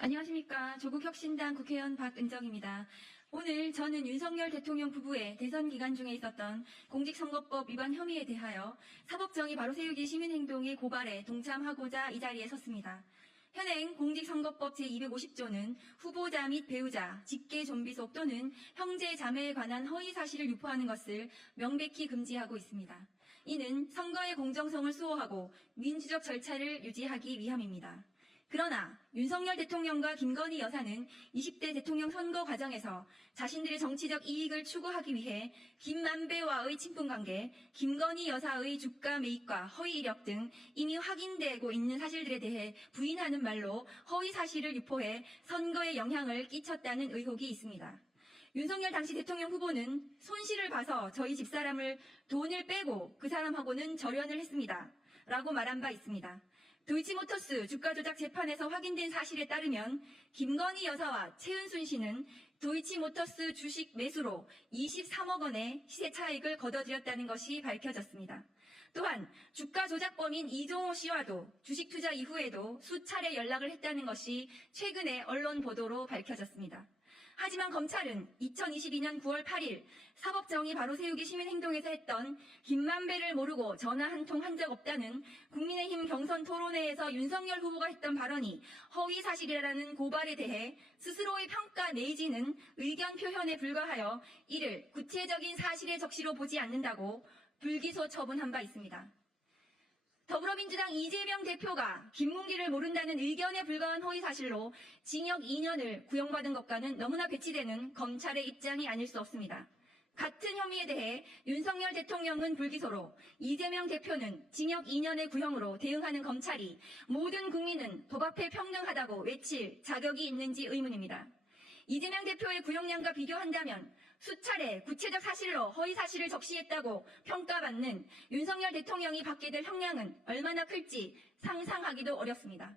안녕하십니까. 조국혁신당 국회의원 박은정입니다. 오늘 저는 윤석열 대통령 부부의 대선 기간 중에 있었던 공직선거법 위반 혐의에 대하여 사법정의 바로 세우기 시민행동의 고발에 동참하고자 이 자리에 섰습니다. 현행 공직선거법 제250조는 후보자 및 배우자, 직계 좀비속 또는 형제 자매에 관한 허위 사실을 유포하는 것을 명백히 금지하고 있습니다. 이는 선거의 공정성을 수호하고 민주적 절차를 유지하기 위함입니다. 그러나 윤석열 대통령과 김건희 여사는 20대 대통령 선거 과정에서 자신들의 정치적 이익을 추구하기 위해 김만배와의 친분관계, 김건희 여사의 주가 매입과 허위 이력 등 이미 확인되고 있는 사실들에 대해 부인하는 말로 허위 사실을 유포해 선거에 영향을 끼쳤다는 의혹이 있습니다. 윤석열 당시 대통령 후보는 손실을 봐서 저희 집사람을 돈을 빼고 그 사람하고는 절연을 했습니다. 라고 말한 바 있습니다. 도이치모터스 주가 조작 재판에서 확인된 사실에 따르면 김건희 여사와 최은순 씨는 도이치모터스 주식 매수로 23억 원의 시세 차익을 거둬들였다는 것이 밝혀졌습니다. 또한 주가 조작범인 이종호 씨와도 주식 투자 이후에도 수차례 연락을 했다는 것이 최근에 언론 보도로 밝혀졌습니다. 하지만 검찰은 2022년 9월 8일 사법정의 바로 세우기 시민행동에서 했던 김만배를 모르고 전화 한 통 한 적 없다는 국민의힘 경선 토론회에서 윤석열 후보가 했던 발언이 허위 사실이라는 고발에 대해 스스로의 평가 내지는 의견 표현에 불과하여 이를 구체적인 사실의 적시로 보지 않는다고 불기소 처분한 바 있습니다. 더불어민주당 이재명 대표가 김문기를 모른다는 의견에 불과한 허위사실로 징역 2년을 구형받은 것과는 너무나 배치되는 검찰의 입장이 아닐 수 없습니다. 같은 혐의에 대해 윤석열 대통령은 불기소로 이재명 대표는 징역 2년의 구형으로 대응하는 검찰이 모든 국민은 법 앞에 평등하다고 외칠 자격이 있는지 의문입니다. 이재명 대표의 구형량과 비교한다면 수차례 구체적 사실로 허위 사실을 적시했다고 평가받는 윤석열 대통령이 받게 될 형량은 얼마나 클지 상상하기도 어렵습니다.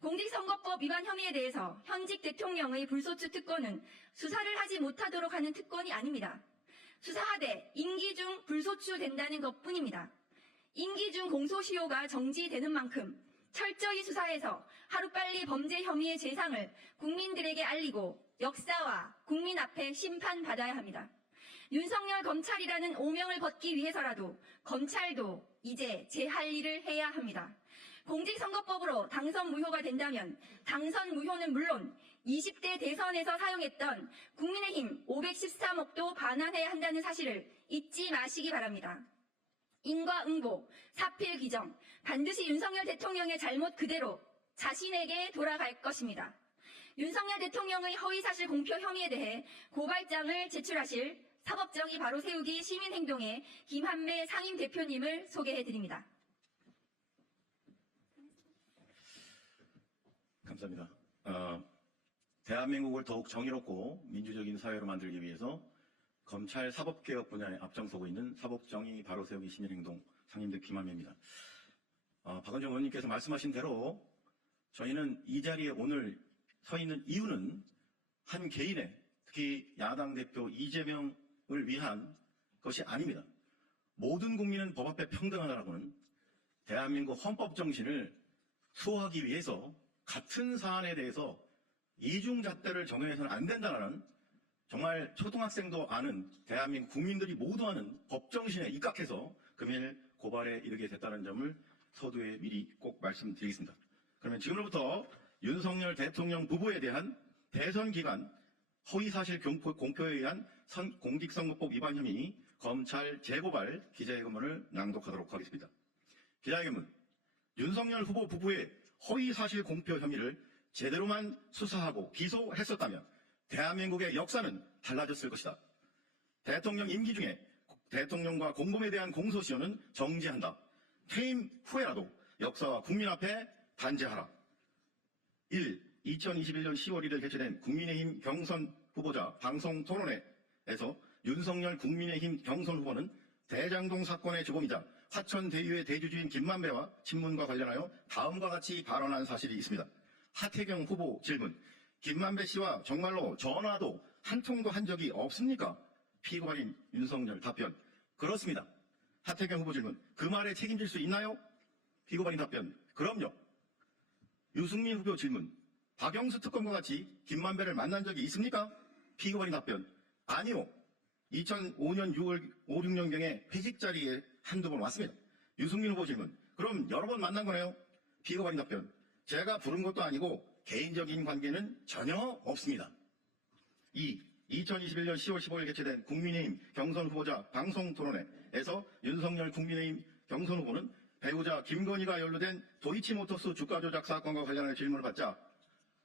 공직선거법 위반 혐의에 대해서 현직 대통령의 불소추 특권은 수사를 하지 못하도록 하는 특권이 아닙니다. 수사하되 임기 중 불소추 된다는 것뿐입니다. 임기 중 공소시효가 정지되는 만큼 철저히 수사해서 하루빨리 범죄 혐의의 재상을 국민들에게 알리고 역사와 국민 앞에 심판받아야 합니다. 윤석열 검찰이라는 오명을 벗기 위해서라도 검찰도 이제 제 할 일을 해야 합니다. 공직선거법으로 당선 무효가 된다면 당선 무효는 물론 20대 대선에서 사용했던 국민의힘 513억도 반환해야 한다는 사실을 잊지 마시기 바랍니다. 인과응보, 사필 규정, 반드시 윤석열 대통령의 잘못 그대로 자신에게 돌아갈 것입니다. 윤석열 대통령의 허위사실 공표 혐의에 대해 고발장을 제출하실 사법정의 바로 세우기 시민행동의 김한배 상임대표님을 소개해드립니다. 감사합니다. 대한민국을 더욱 정의롭고 민주적인 사회로 만들기 위해서 검찰 사법개혁 분야에 앞장서고 있는 사법정의 바로 세우기 시민행동 상임대 김한배입니다. 박은정 의원님께서 말씀하신 대로 저희는 이 자리에 오늘 서 있는 이유는 한 개인의, 특히 야당 대표 이재명을 위한 것이 아닙니다. 모든 국민은 법 앞에 평등하다라고는 대한민국 헌법 정신을 수호하기 위해서 같은 사안에 대해서 이중잣대를 적용해서는 안 된다는 정말 초등학생도 아는, 대한민국 국민들이 모두 아는 법 정신에 입각해서 금일 고발에 이르게 됐다는 점을 서두에 미리 꼭 말씀드리겠습니다. 그러면 지금부터 윤석열 대통령 부부에 대한 대선 기간 허위사실 공표에 의한 공직선거법 위반 혐의 검찰 재고발 기자회견문을 낭독하도록 하겠습니다. 기자회견문. 윤석열 후보 부부의 허위사실 공표 혐의를 제대로만 수사하고 기소했었다면 대한민국의 역사는 달라졌을 것이다. 대통령 임기 중에 대통령과 공범에 대한 공소시효는 정지한다. 퇴임 후에라도 역사와 국민 앞에 단죄하라. 2021년 10월 1일 개최된 국민의힘 경선 후보자 방송 토론회에서 윤석열 국민의힘 경선 후보는 대장동 사건의 주범이자 화천 대유의 대주주인 김만배와 친문과 관련하여 다음과 같이 발언한 사실이 있습니다. 하태경 후보 질문. 김만배 씨와 정말로 전화도 한 통도 한 적이 없습니까? 피고발인 윤석열 답변. 그렇습니다. 하태경 후보 질문. 그 말에 책임질 수 있나요? 피고발인 답변. 그럼요. 유승민 후보 질문. 박영수 특검과 같이 김만배를 만난 적이 있습니까? 피고발인 답변. 아니요. 2005년 6월 5, 6년경에 회식 자리에 한두 번 왔습니다. 유승민 후보 질문. 그럼 여러 번 만난 거네요? 피고발인 답변. 제가 부른 것도 아니고 개인적인 관계는 전혀 없습니다. 2021년 10월 15일 개최된 국민의힘 경선 후보자 방송 토론회에서 윤석열 국민의힘 경선 후보는 배우자 김건희가 연루된 도이치모터스 주가 조작 사건과 관련해 질문을 받자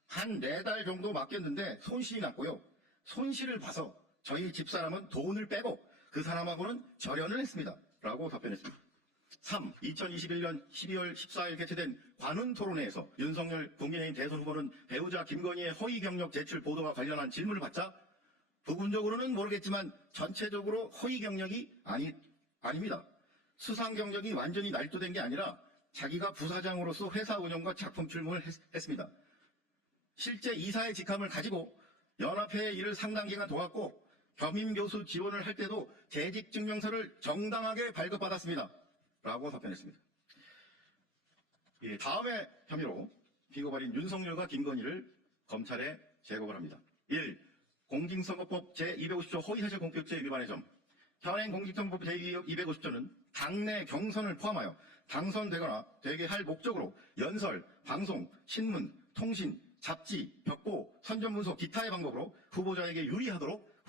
한 4달 정도 맡겼는데 손실이 났고요. 손실을 봐서 저희 집사람은 돈을 빼고 그 사람하고는 절연을 했습니다. 라고 답변했습니다. 2021년 12월 14일 개최된 관훈 토론회에서 윤석열 국민의힘 대선 후보는 배우자 김건희의 허위 경력 제출 보도와 관련한 질문을 받자 부분적으로는 모르겠지만 전체적으로 허위 경력이 아닙니다. 수상 경력이 완전히 날조된 게 아니라 자기가 부사장으로서 회사 운영과 작품 출문을 했습니다. 실제 이사의 직함을 가지고 연합회의 일을 상당 기간 도왔고 겸임교수 지원을 할 때도 재직증명서를 정당하게 발급받았습니다. 라고 답변했습니다. 다음의 혐의로 피고발인 윤석열과 김건희를 검찰에 제고를 합니다. 1. 공직선거법 제250조 허위사실 공표죄 위반의 점. 현행 공직선거법 제250조는 당내 경선을 포함하여 당선되거나 되게 할 목적으로 연설, 방송, 신문, 통신, 잡지, 벽보, 선전문서 기타의 방법으로 후보자에게 유리하도록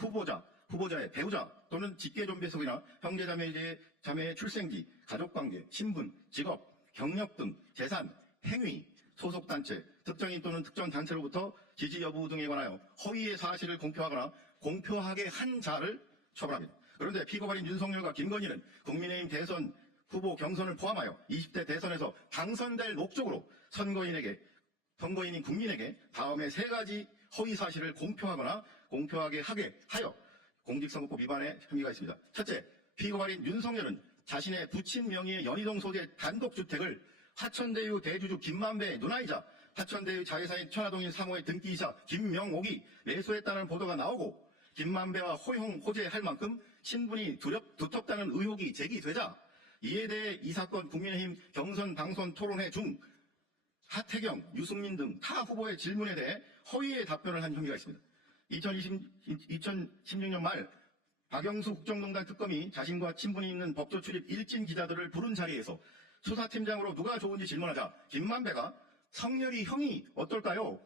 후보자의 배우자 또는 직계존배속이나 형제자매의 출생지, 가족관계, 신분, 직업, 경력 등 재산, 행위, 소속단체, 특정인 또는 특정 단체로부터 지지 여부 등에 관하여 허위의 사실을 공표하거나 공표하게 한 자를 처벌합니다. 그런데 피고발인 윤석열과 김건희는 국민의힘 대선 후보 경선을 포함하여 20대 대선에서 당선될 목적으로 선거인인 국민에게 다음에 3가지 허위 사실을 공표하거나 공표하게 하게 하여 공직선거법 위반의 혐의가 있습니다. 첫째, 피고발인 윤석열은 자신의 부친 명의의 연희동 소재 단독주택을 화천대유 대주주 김만배의 누나이자 화천대유 자회사인 천화동인 3호의 등기이사 김명옥이 매수했다는 보도가 나오고 김만배와 호재할 만큼 신분이 두텁다는 의혹이 제기되자 이에 대해 이 사건 국민의힘 경선 당선 토론회 중 하태경, 유승민 등 타 후보의 질문에 대해 허위의 답변을 한 혐의가 있습니다. 2016년 말 박영수 국정농단 특검이 자신과 친분이 있는 법조 출입 일진 기자들을 부른 자리에서 수사팀장으로 누가 좋은지 질문하자 김만배가 성렬이 형이 어떨까요?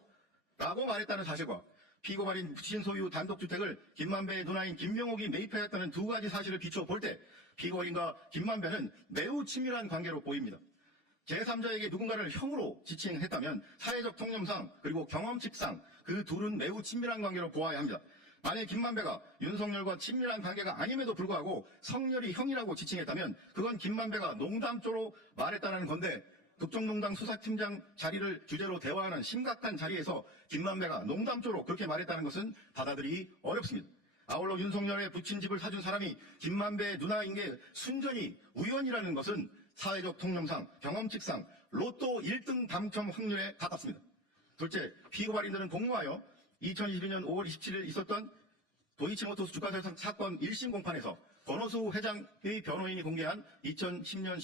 라고 말했다는 사실과 피고발인 부친 소유 단독주택을 김만배의 누나인 김명옥이 매입하였다는 2가지 사실을 비추어 볼 때 피고발인과 김만배는 매우 친밀한 관계로 보입니다. 제3자에게 누군가를 형으로 지칭했다면 사회적 통념상 그리고 경험칙상 그 둘은 매우 친밀한 관계로 보아야 합니다. 만약 김만배가 윤석열과 친밀한 관계가 아님에도 불구하고 성렬이 형이라고 지칭했다면 그건 김만배가 농담조로 말했다는 건데 국정농단 수사팀장 자리를 주제로 대화하는 심각한 자리에서 김만배가 농담조로 그렇게 말했다는 것은 받아들이기 어렵습니다. 아울러 윤석열의 부친 집을 사준 사람이 김만배의 누나인 게 순전히 우연이라는 것은 사회적 통념상, 경험칙상 로또 1등 당첨 확률에 가깝습니다. 둘째, 피고발인들은 공모하여 2022년 5월 27일 있었던 도이치모터스 주가 조작 사건 1심 공판에서 권오수 회장의 변호인이 공개한 2010년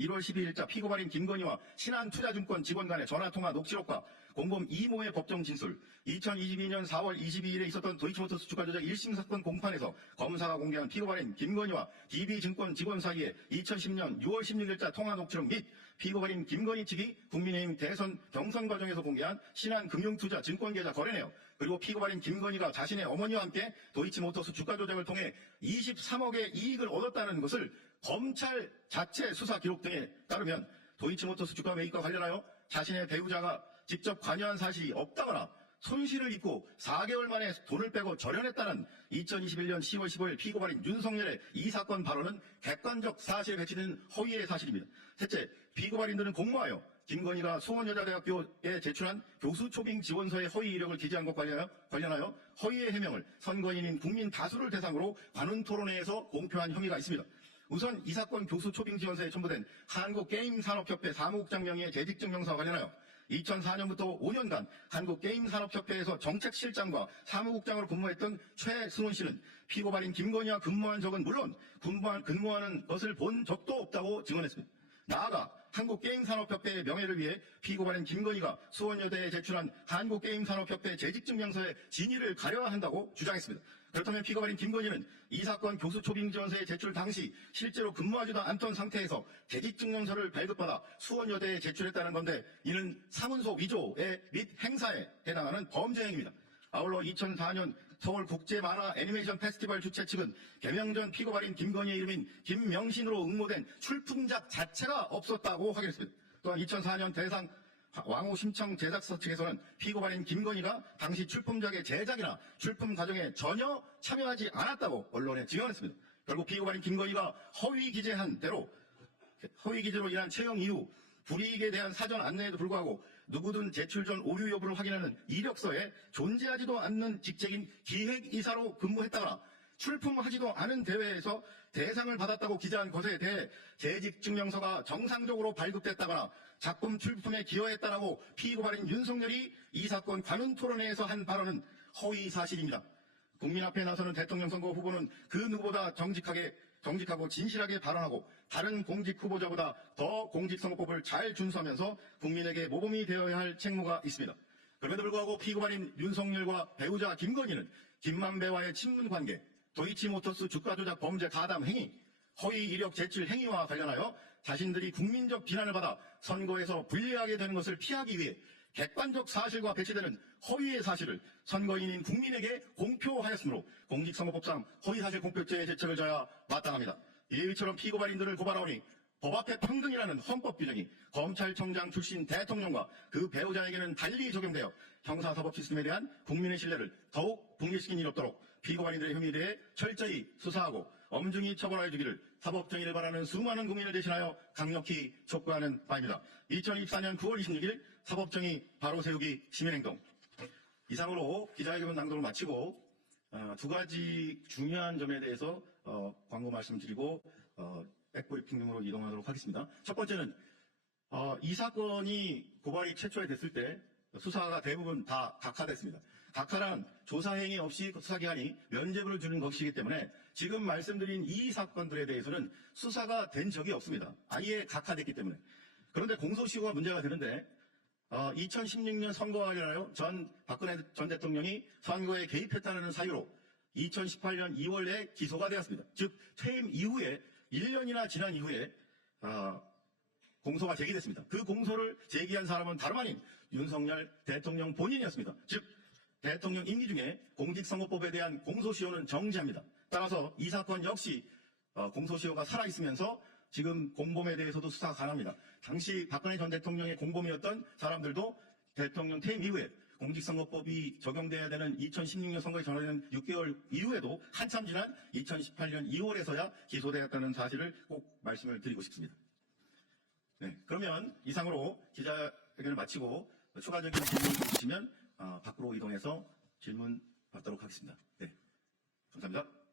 1월 12일자 피고발인 김건희와 신한투자증권 직원 간의 전화통화 녹취록과 공범 이모의 법정 진술, 2022년 4월 22일에 있었던 도이치모터스 주가 조작 1심 사건 공판에서 검사가 공개한 피고발인 김건희와 DB증권 직원 사이에 2010년 6월 16일자 통화 녹취록 및 피고발인 김건희 측이 국민의힘 대선 경선 과정에서 공개한 신한금융투자 증권계좌 거래내역, 그리고 피고발인 김건희가 자신의 어머니와 함께 도이치모터스 주가 조작을 통해 23억의 이익을 얻었다는 것을 검찰 자체 수사 기록 등에 따르면 도이치모터스 주가 매입과 관련하여 자신의 배우자가 직접 관여한 사실이 없다거나 손실을 입고 4개월 만에 돈을 빼고 절연했다는 2021년 10월 15일 피고발인 윤석열의 이 사건 발언은 객관적 사실에 배치된 허위의 사실입니다. 셋째, 피고발인들은 공모하여 김건희가 수원여자대학교에 제출한 교수 초빙 지원서의 허위 이력을 기재한 것 관련하여 허위의 해명을 선거인인 국민 다수를 대상으로 관훈 토론회에서 공표한 혐의가 있습니다. 우선 이 사건 교수 초빙 지원서에 첨부된 한국게임산업협회 사무국장 명의의 재직증명서와 관련하여 2004년부터 5년간 한국게임산업협회에서 정책실장과 사무국장으로 근무했던 최승훈 씨는 피고발인 김건희와 근무한 적은 물론 근무하는 것을 본 적도 없다고 증언했습니다. 나아가 한국게임산업협회의 명예를 위해 피고발인 김건희가 수원여대에 제출한 한국게임산업협회 재직증명서의 진위를 가려야 한다고 주장했습니다. 그렇다면 피고발인 김건희는 이 사건 교수 초빙지원서의 제출 당시 실제로 근무하지도 않던 상태에서 재직증명서를 발급받아 수원여대에 제출했다는 건데, 이는 사문서 위조에 및 행사에 해당하는 범죄 행위입니다. 아울러 2004년 서울국제만화 애니메이션 페스티벌 주최 측은 개명 전 피고발인 김건희의 이름인 김명신으로 응모된 출품작 자체가 없었다고 확인했습니다. 또한 2004년 대상 왕호 심청 제작서 측에서는 피고발인 김건희가 당시 출품작의 제작이나 출품 과정에 전혀 참여하지 않았다고 언론에 증언했습니다. 결국 피고발인 김건희가 허위 기재로 인한 채용 이후 불이익에 대한 사전 안내에도 불구하고 누구든 제출 전 오류 여부를 확인하는 이력서에 존재하지도 않는 직책인 기획이사로 근무했다거나 출품하지도 않은 대회에서 대상을 받았다고 기재한 것에 대해 재직증명서가 정상적으로 발급됐다거나 작품 출품에 기여했다라고 피고발인 윤석열이 이 사건 관훈토론회에서 한 발언은 허위 사실입니다. 국민 앞에 나서는 대통령 선거 후보는 그 누구보다 정직하고 진실하게 발언하고 다른 공직 후보자보다 더 공직선거법을 잘 준수하면서 국민에게 모범이 되어야 할 책무가 있습니다. 그럼에도 불구하고 피고발인 윤석열과 배우자 김건희는 김만배와의 친분관계, 도이치모터스 주가조작 범죄 가담 행위, 허위 이력 제출 행위와 관련하여 자신들이 국민적 비난을 받아 선거에서 불리하게 되는 것을 피하기 위해 객관적 사실과 배치되는 허위의 사실을 선거인인 국민에게 공표하였으므로 공직선거법상 허위사실 공표죄의 제책을 져야 마땅합니다. 이처럼 피고발인들을 고발하오니 법 앞에 평등이라는 헌법 규정이 검찰청장 출신 대통령과 그 배우자에게는 달리 적용되어 형사사법 시스템에 대한 국민의 신뢰를 더욱 붕괴시킨 일이 없도록 피고발인들의 혐의에 대해 철저히 수사하고 엄중히 처벌하여 주기를 사법정의를 바라는 수많은 국민을 대신하여 강력히 촉구하는 바입니다. 2024년 9월 26일 사법정의 바로세우기 시민행동. 이상으로 기자회견 낭독을 마치고 두 가지 중요한 점에 대해서 광고 말씀드리고 백브리핑으로 이동하도록 하겠습니다. 첫 번째는 이 사건이 고발이 최초에 됐을 때 수사가 대부분 다 각하됐습니다. 각하란 조사행위 없이 수사기관이 면죄부를 주는 것이기 때문에 지금 말씀드린 이 사건들에 대해서는 수사가 된 적이 없습니다. 아예 각하됐기 때문에. 그런데 공소시효가 문제가 되는데 2016년 선거와 관련하여 박근혜 전 대통령이 선거에 개입했다는 사유로 2018년 2월에 기소가 되었습니다. 즉 퇴임 이후에 1년이나 지난 이후에 공소가 제기됐습니다. 그 공소를 제기한 사람은 다름 아닌 윤석열 대통령 본인이었습니다. 즉 대통령 임기 중에 공직선거법에 대한 공소시효는 정지합니다. 따라서 이 사건 역시 공소시효가 살아있으면서 지금 공범에 대해서도 수사가 가능합니다. 당시 박근혜 전 대통령의 공범이었던 사람들도 대통령 퇴임 이후에 공직선거법이 적용돼야 되는 2016년 선거에 전환된 6개월 이후에도 한참 지난 2018년 2월에서야 기소되었다는 사실을 꼭 말씀을 드리고 싶습니다. 네, 그러면 이상으로 기자회견을 마치고 추가적인 질문 있으시면 밖으로 이동해서 질문 받도록 하겠습니다. 네, 감사합니다.